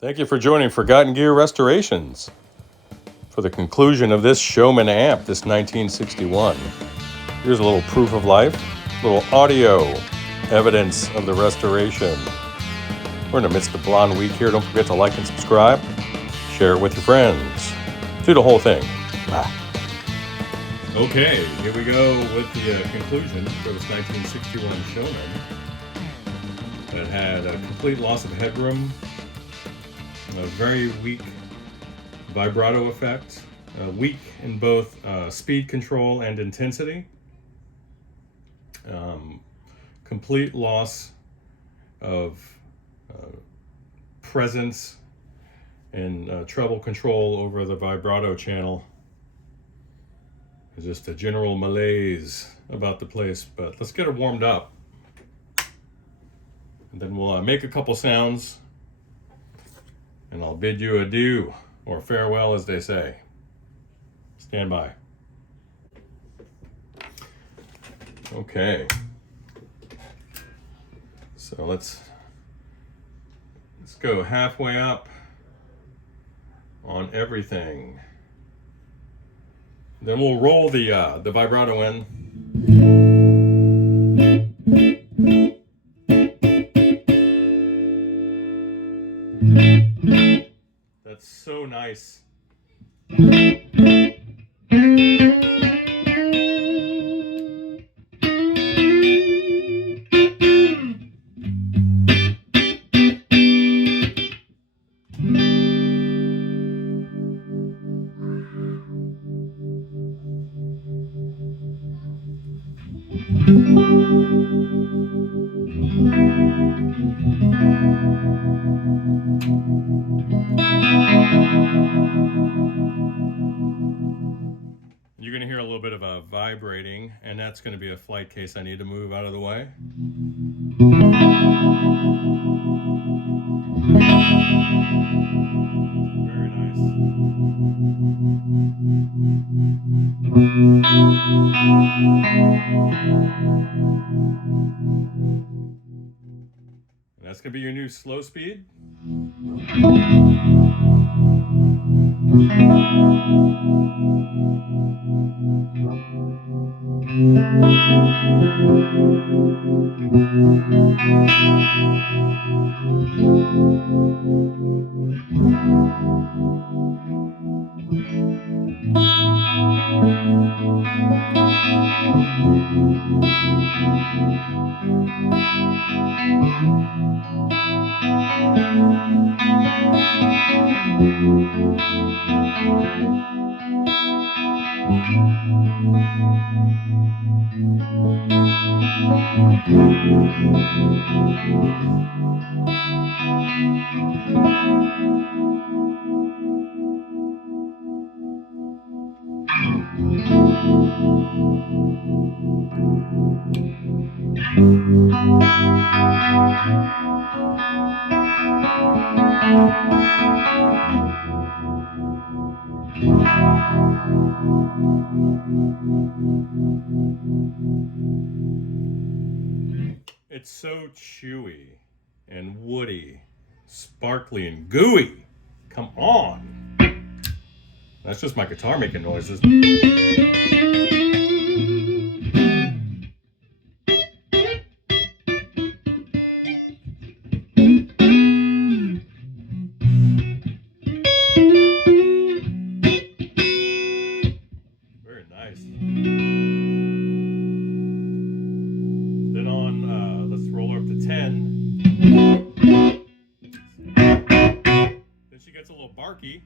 Thank you for joining Forgotten Gear Restorations for the conclusion of this Showman amp, this 1961. Here's a little proof of life, little audio evidence of the restoration. We're in the midst of Blonde Week here. Don't forget to like and subscribe. Share it with your friends. Do the whole thing. Bye. Okay, here we go with the conclusion for this 1961 Showman that had a complete loss of headroom, a very weak vibrato effect, weak in both speed control and intensity, complete loss of presence and treble control over the vibrato channel. It's just a general malaise about the place, but let's get it warmed up. And then we'll make a couple sounds, and I'll bid you adieu, or farewell as they say. Stand by. Okay. So let's go halfway up on everything. Then we'll roll the vibrato in. That's so nice. You're going to hear a little bit of a vibrating, and that's going to be a flight case I need to move out of the way. Very nice. And that's going to be your new slow speed. It's so chewy and woody, sparkly and gooey. Come on. That's just my guitar making noises. Very nice. Then on, let's roll her up to 10. Then she gets a little barky.